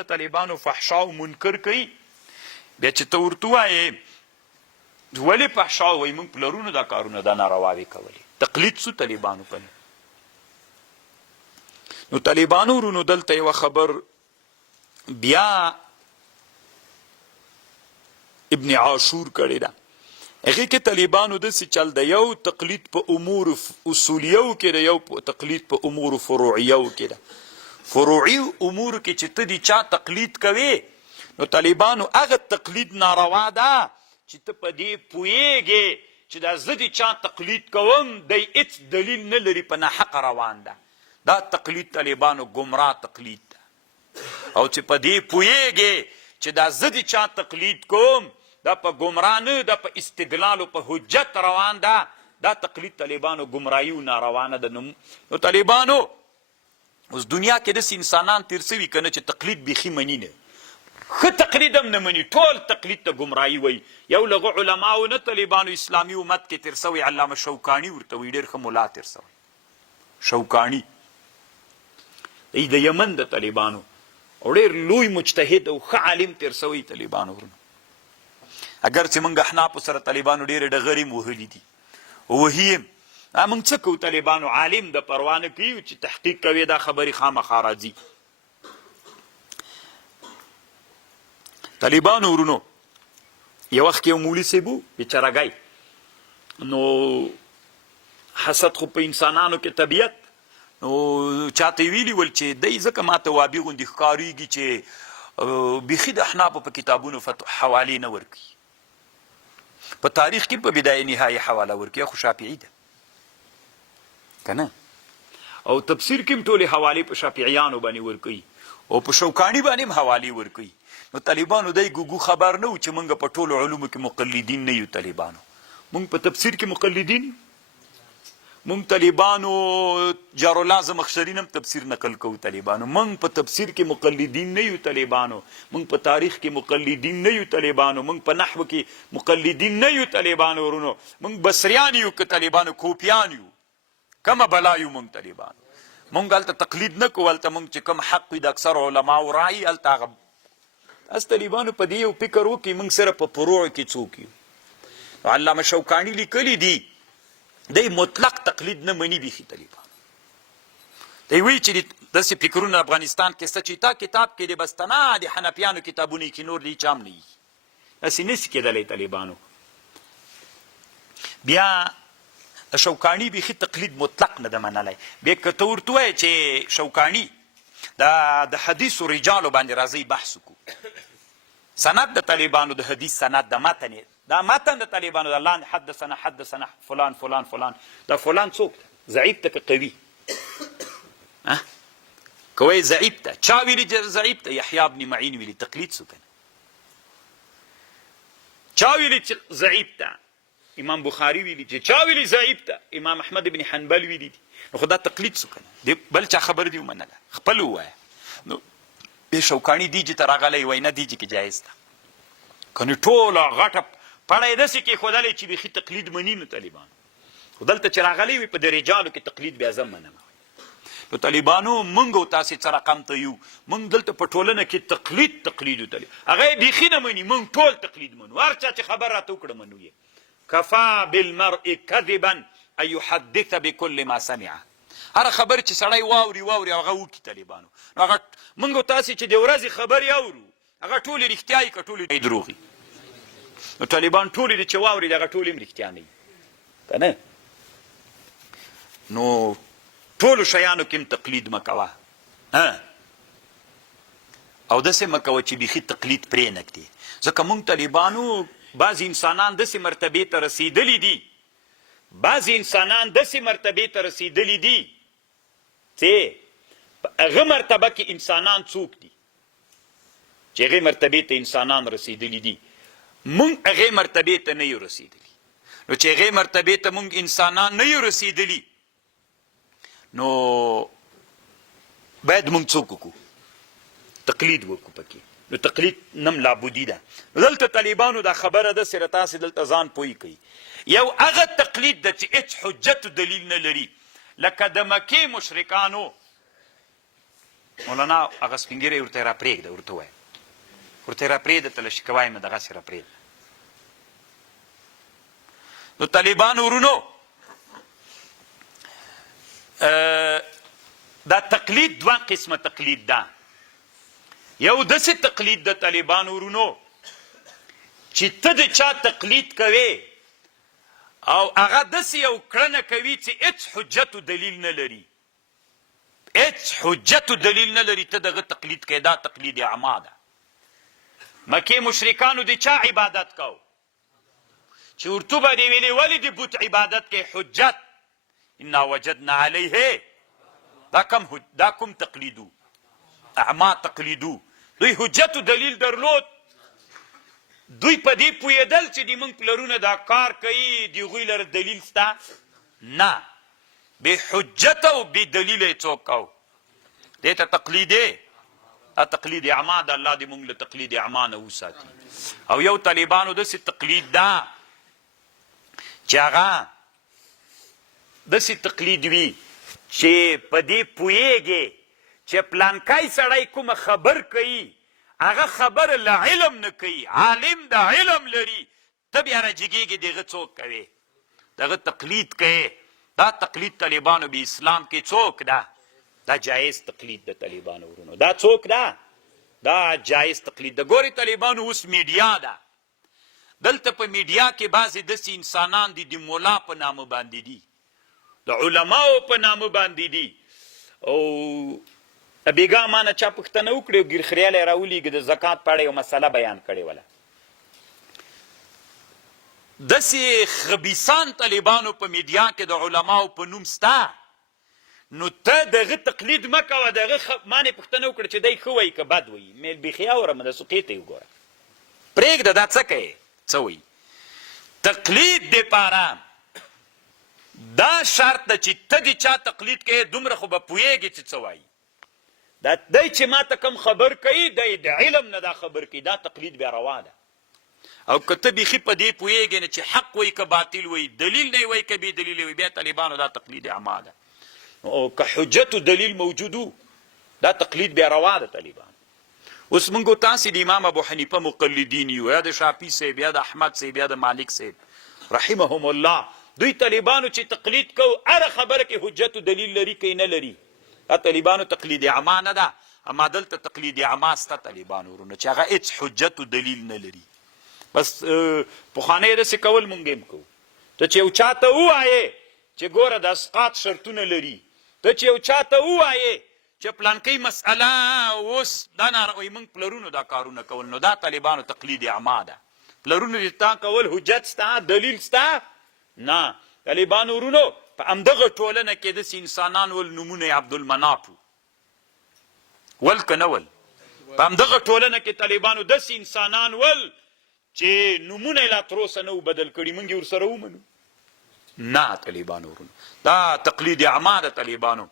طالبانو فحشا او منکر کوي بیا چې ته ورته وایې ولې فحشا وایي موږ پلرونو دا کارونه دا نارواوې کولې تقلید سو طالبانو کوي. نو طالبانو ورونو دلته یوه خبر بیا ابن عاشور کړی ده هغې کې طالبانو داسې چل د یو تقلید په امور اصولیو کې ده یو تقلید په امور فروعیو کې ده. فروعي امور کې چې ته د چا تقلید کوې نو طالبانو هغه تقلید ناروا ده چې ته په دې پوهېږې چې دا زه د چا تقلید کوم دی هېڅ دلیل نه لري په ناحقه روان ده. دا تقلید طالبانو ګمراه تقلید ده. او چې په دې پوهېږې چې دا زه د چا تقلید کوم دا په ګمراه نه دا په استدلال او په حجت روان ده دا تقلید طالبانو ګمراهي او ناروانه ده. نو طالبانو اوس دنیا کې داسې انسانان تیر سوي که نه چې تقلید بیخي مني نه ښه تقلید هم نه مني ټول تقلید ته ګمراهي وایي. یو لغه علماو نه طالبانو اسلامي امت کې تیر سوی علامه شوکاني ورته وایي ډېر ښه ملا تیر سوی شوکاني دی د یمن د طالبانو او ډېر لوی مجتهد او ښه عالم تیر سوی طالبانو ورنه اگر چې موږ احنافو سره طالبانو ډېرې ډغرې م وهلي دي وهي یم موږ څه کوو طالبانو عالم د پروا نه کوي چې تحقیق کوي دا خبرې خامخا راځي. طالبانو ورونو یو وخت کې یو مولي صاحب و بیچارهګی نو حسد خو په انسانانو کې طبیعت نو چاته ویلي ول چې دی ځکه ماته وابي غوندې ښکارېږي چې بیخي د احنافو په کتابونو حوالې نه ورکوي په تاریخ کې په بدایه نهایه حواله ورکوي خو شافعي ده که نه او تفسیر کې هم ټولې حوالې په شافعیانو باندې ورکوي او په شوکاني باندې هم حوالې ورکوي. نو طالبانو دی ګوګو خبر نه و چې موږ په ټولو علومو کې مقلدین نه یو. طالبانو موږ په تفسیر کې مقلدین موږ طالبانو جارالله زمخشرین هم تفسیر نقل کوو. طالبانو موږ په تفسیر کې مقلدین نه یو. طالبانو موږ په تاریخ کې مقلدین نه یو. طالبانو موږ په نحو کې مقلدین نه یو. طالبانو ورونو موږ بصریان یو که طالبانو کوپیان یو کمه بلا یو. موږ طالبانو موږ هلته تقلید نه کوو هلته موږ چې کوم حق وي د اکثر علماو رایي هلته هغه اس طالبانو په دې یو فکر وکړي موږ سره په فروع کې څوک یو. علامه شوکاني لیکلي دي دی مطلق تقلید نه مني بیخي طالبانو دی وایي چې داسې فکرونه افغانستان کې شته چې تا کتاب کې دی بس تنها د حنفیانو کتابونه کې نور دی چام نه وي داسې نشي کېدلی. طالبانو بیا شوکاني بیخي تقلید مطلق نه ده منلی. بیا که ته ورته وایې چې شوکاني د حدیثو رجالو باندې راځئ بحث وکړو سند د طالبانو د حدیث سند د متن دا متن د طالبانو د الله حدثنا فلان فلان فلان دا فلان څوک ده ضعیف ته که قوي که وایې ضعیف ته چا ویلي ضعیف ته یحیی ابن معین ویلي تقلید څو کنه چا ویلي چې ضعیف ته امام بخاري ویلي چې چا ویلي ضعیف ته امام احمد بن حنبل ویلي دي نو خو دا تقلید څو کنه بل چا خبر دی ومنله خپل ووایه. نو بې شوکاني دیجې ته راغلی وایي نه دیجې کې جایز ده کنې ټوله غټه پړه یې داسې کېښودلی چې بیخي تقلید مني. نو طالبانو خو دلته چې راغلی وي په د رجالو کې تقلید بیا زه منم. نو طالبانو موږ او تاسې څه رقم ته یو موږ دلته په ټولنه کې تقلید وتلي هغه یې بیخي نه مني موږ ټول تقلید منو هر چا چې خبر راته وکړه منو یې. کفا بالمرء کذبا ان یحدث بکل ما سمع هر خبر چې سړی واوري هغه وکړي. طالبانو نو هغه موږ او تاسې چې د ورځې خبرې اورو هغه ټولې رښتیا یي که ټولې دروغ نو طالبان ټولې دي چې واوري د هغه ټولې هم رښتیا نه وي که نه. نو ټولو شیانو کې هم تقلید مه کوه او داسې مه کوه چې بیخي تقلید پرې نږدې ځکه موږ طالبانو بعضې انسانان داسې مرتبې ته رسېدلي دي چې په هغه مرتبه کې انسانان څوک دي چې هغې مرتبې ته انسانان رسېدلي دي موږ هغې مرتبې ته نه یو رسېدلي. نو چې هغې مرتبې ته موږ انسانان نه یو رسېدلي نو باید موږ څوک وکړو تقلید وکړو پکې. نو تقلید نم لابودي ده. نو دلته طالبانو دا خبره ده سره تاسې دلته ځان پوه کوي یو هغه تقلید ده چې هېڅ حجت دلیل نه لري لکه د مکې مشرکانو مولانا هغه سپین ږیری ورته را پرېږده، ورته ووایه ورته را پرېږده ته له شکوای مې دغسې را پرېږده. نو طالبانو ورونو دا تقلید دوه قسمه تقلید ده. یو داسې تقلید د طالبانو ورونو چې ته د چا تقلید کوې او هغه داسې یو کړنه کوي چې هېڅ حجت و دلیل نه لري، هېڅ حجت و دلیل نه لري، ته دغه تقلید کوې، دا تقلید اعما ده. مکې مشرکانو د چا عبادت کو چې ورته به دې ویلې ولې د بت عبادت کوې؟ حجت انا وجدنا علیه، دا کوم تقلیدو؟ اعما تقلیدو. دوی حجت و دلیل درلود، دوی په دې پوهېدل چې د موږ پلرونه دا کار کوي، د هغوی لره دلیل سته؟ نه، بې حجت او بې دلیله یې څوک کو، دې ته تقلید دی. دا تقلید اعما ده. الله دې موږ له تقلید اعما نه وساتي. او یو طالبانو داسې تقلید ده چې هغه داسې تقلید وي چې په دې پوهېږي چې پلانکی سړی کومه خبر کوي هغه خبر له علم نه کوي، عالم د علم لري، ته بیا راجګېږې د هغه څوک کوې، دغه تقلید کوې. دا تقلید طالبانو به اسلام کې څوک ده؟ دا جایز تقلید د طالبانو ورونو. دا څوک ده؟ دا جایز تقلید ده. ګورې طالبانو اوس میډیا ده، دلته په میډیا کې بعضې داسې انسانان دي د مولا په نامه باندې دي، د علماو په نامه باندې دي. او بیګا ما نه چا پوښتنه وکړې او ګیرخریال یې راولېږه د زکات په اړه یو مسله بیان کړې وله. داسې خبیثان طالبانو په میډیا کې د علماو په نوم سته، نو ته دغه تقلید مه کوه. دغه ما نه پوښتنه وکړه چې دی ښه وایي که بد وایي، مې بیخي اورم د سقې ته یې وګوره، پرېږده دا څه کوې، څه وایي. تقلید دپاره دا شرط ده چې ته د چا تقلید کوې دومره خو به پوهېږې چې څه وایي. دا دی چې ما ته کم خبر کوي دی د علم نه دا خبر کوي، دا تقلید بیا روا ده. او که ته بیخي په دې پوهېږې نه چې حق وایي که باطل وایي، دلیل نه وایي که بې دلیل وایي، بیا طالبانو دا تقلید اعما ده. او که حجت و دلیل موجودو دا تقلید بیا روا ده طالبانو. اوس موږ تاسې د امام ابو حنیفه مقلدین یو، یا د شافعي صاحب یا د احمد صاحب یا د مالک صاحب رحمهم الله. دوی طالبانو چې تقلید کو هره خبره کې حجت و دلیل لري که نه لري. دا طالبانو تقلید اعما نه ده، اما دلته تقلید اعما سته طالبانو ورونو چې هغه هېڅ حجت و دلیل نه لري. بس پخوانی یې داسې کول مونږ هم کوو. ته چې یو چا ته ووایې چې ګوره د اسقاط شرطونه لري، ته چې یو چا ته ووایې چې پلانکۍ مسئله اوس دا ناروغي موږ پلرونو دا کارونه کول، نو دا طالبانو تقلید اعما ده. پلرونو دې تا کول حجت سته، دلیل سته؟ نه. طالبانو ورونو په همدغه ټولنه کې داسې انسانان ول نومونه یې عبدالمناف ول که نه ول؟ په همدغه ټولنه کې طالبانو داسې انسانان ول چې نومونه یې لا تر اوسه نه و بدل کړي، موږ یې ورسره ومنو؟ نه طالبانو ورونو، دا تقلید اعما ده طالبانو.